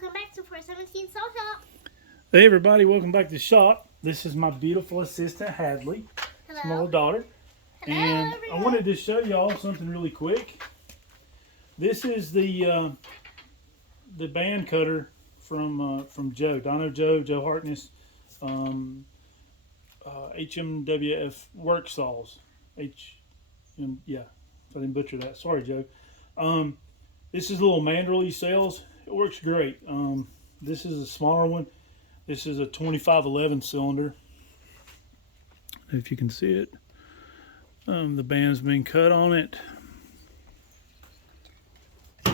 welcome back to 417 Saw Shop. Hey everybody, welcome back to the shop. This is my beautiful assistant Hadley. It's my little daughter. Hello, and everyone. I wanted to show y'all something really quick. This is the band cutter from Joe Hartness, HMWF work saws. Yeah, if I didn't butcher that, sorry Joe. This is a little mandrel he sells. It works great. This is a smaller one. This is a 2511 cylinder. If you can see it, the band's been cut on it. See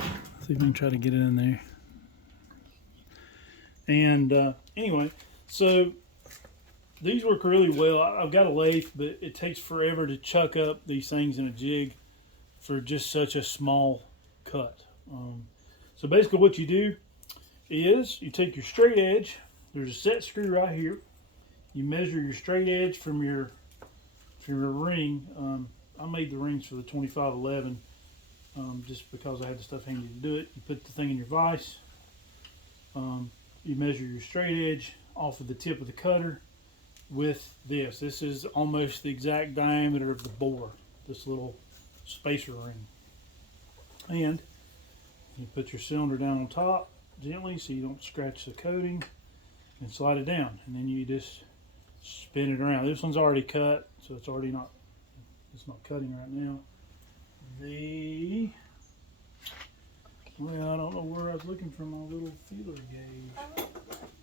if we can try to get it in there. And anyway, so these work really well. I've got a lathe, but it takes forever to chuck up these things in a jig for just such a small cut. So basically what you do is you take your straight edge. There's a set screw right here. You measure your straight edge from your ring. I made the rings for the 2511 just because I had the stuff handy to do it. You put the thing in your vise. You measure your straight edge off of the tip of the cutter with this. This is almost the exact diameter of the bore, this little spacer ring. And you put your cylinder down on top gently so you don't scratch the coating and slide it down. And then you just spin it around. This one's already cut, so it's not cutting right now. Well, I don't know where I was looking for my little feeler gauge.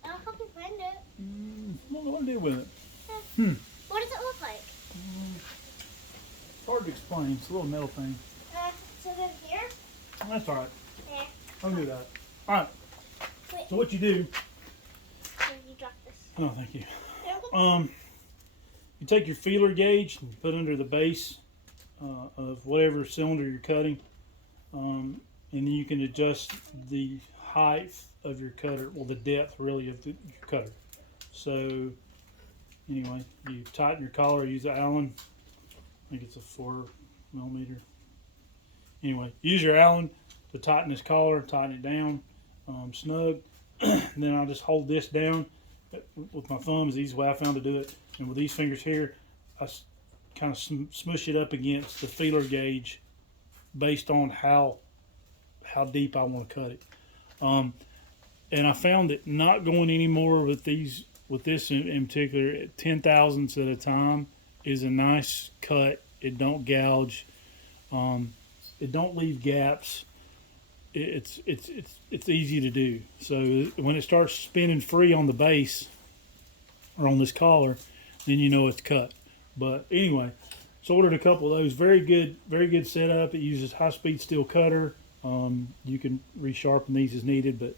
I'll help you find it. I don't know what I did with it. What does it look like? It's hard to explain. It's a little metal thing. So then here? That's all right. There. I'll do that. All right. Wait. So what you do? You drop this. Oh, thank you. There. You take your feeler gauge and put under the base of whatever cylinder you're cutting, and then you can adjust the height of your cutter, well, the depth really of your cutter. So anyway, you tighten your collar, use the Allen. I think it's a 4mm. Anyway, use your Allen to tighten this collar, tighten it down snug. And then I'll just hold this down with my thumb. Is the easy way I found to do it. And with these fingers here, I kind of smush it up against the feeler gauge based on how deep I want to cut it. And I found that not going any more with this in particular, 10 thousandths at a time is a nice cut. It don't gouge. It don't leave gaps. It's easy to do. So when it starts spinning free on the base or on this collar, then you know it's cut. But anyway, so ordered a couple of those. Very good setup. It uses high-speed steel cutter. You can resharpen these as needed, but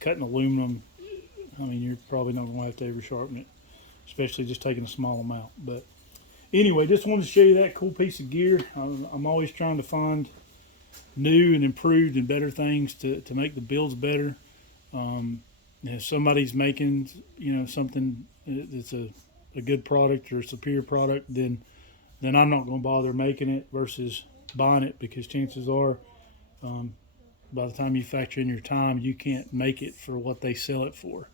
cutting aluminum, I mean, you're probably not going to have to ever sharpen it, especially just taking a small amount. But anyway, just wanted to show you that cool piece of gear. I'm always trying to find new and improved and better things to make the builds better. If somebody's making something that's a good product or a superior product, then I'm not going to bother making it versus buying it, because chances are by the time you factor in your time, you can't make it for what they sell it for.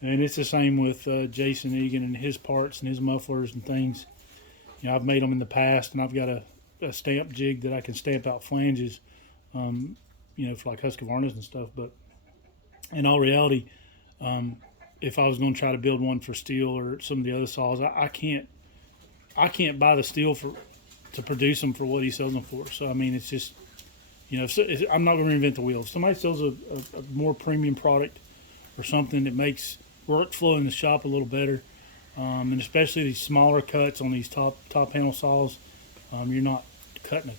And it's the same with Jason Egan and his parts and his mufflers and things. I've made them in the past, and I've got a stamp jig that I can stamp out flanges, for like Husqvarna's and stuff. But in all reality, if I was going to try to build one for steel or some of the other saws, I can't buy the steel to produce them for what he sells them for. So I mean, it's just, I'm not going to reinvent the wheel. If somebody sells a more premium product or something that makes workflow in the shop a little better, and especially these smaller cuts on these top handle saws, you're not cutting a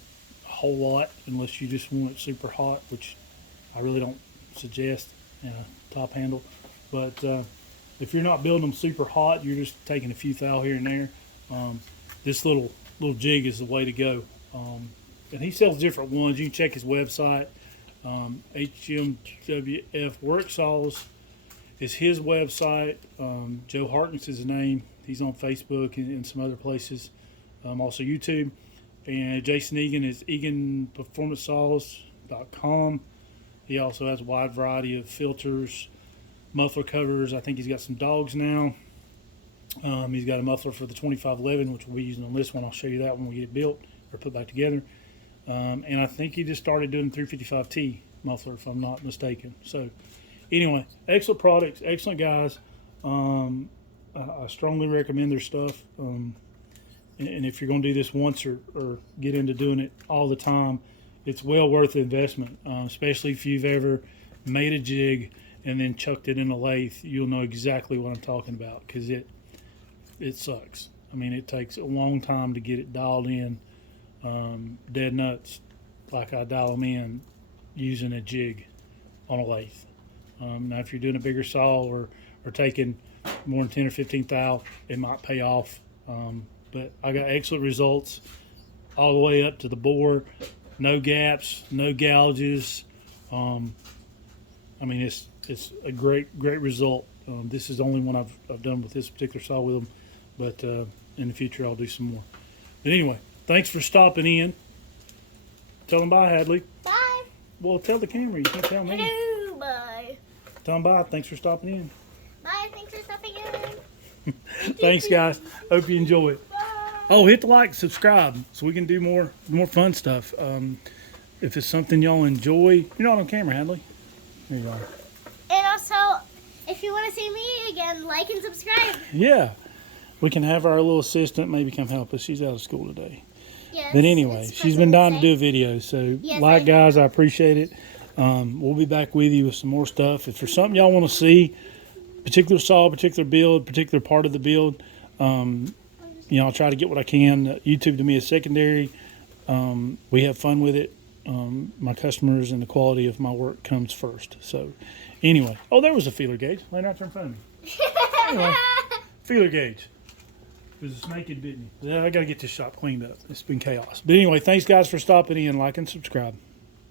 whole lot unless you just want it super hot, which I really don't suggest in a top handle. But if you're not building them super hot, you're just taking a few thou here and there. This little jig is the way to go. And he sells different ones. You can check his website. HMWF Work Saws is his website. Joe Hartness is his name. He's on Facebook and some other places. Also YouTube. And Jason Egan is EganPerformanceSaws.com. He also has a wide variety of filters, muffler covers. I think he's got some dogs now. He's got a muffler for the 2511, which we'll be using on this one. I'll show you that when we get it built or put back together. And I think he just started doing 355T muffler, if I'm not mistaken. So anyway, excellent products, excellent guys. I strongly recommend their stuff. And if you're going to do this once or get into doing it all the time, it's well worth the investment, especially if you've ever made a jig and then chucked it in a lathe. You'll know exactly what I'm talking about, because it sucks. I mean, it takes a long time to get it dialed in, dead nuts, like I dial them in using a jig on a lathe. Now, if you're doing a bigger saw or taking more than 10 or 15 thou, it might pay off. But I got excellent results all the way up to the bore. No gaps, no gouges. I mean, it's a great result. This is the only one I've done with this particular saw with them, but in the future I'll do some more. But anyway, thanks for stopping in. Tell them bye, Hadley. Bye. Well, tell the camera. You can't tell me. Hello. Bye. Tell them bye. Thanks for stopping in. Bye. Thanks for stopping in. Thanks, guys. Hope you enjoy it. Bye. Oh, hit the like, subscribe, so we can do more fun stuff. If it's something y'all enjoy, you're not on camera, Hadley. There you are. And also, if you want to see me again, like and subscribe. Yeah, we can have our little assistant maybe come help us. She's out of school today. Yes, But anyway, it's she's been dying to do a President's video, so Yes, like, I- guys, I appreciate it. We'll be back with you with some more stuff. If there's something y'all want to see, particular saw, particular build, particular part of the build, I'll try to get what I can. YouTube to me is secondary. We have fun with it. My customers and the quality of my work comes first. So anyway, oh, there was a feeler gauge laying out there in front of me. Anyway, feeler gauge. It was a snake had bit me. Yeah, I got to get this shop cleaned up. It's been chaos. But anyway, thanks, guys, for stopping in. Like and subscribe.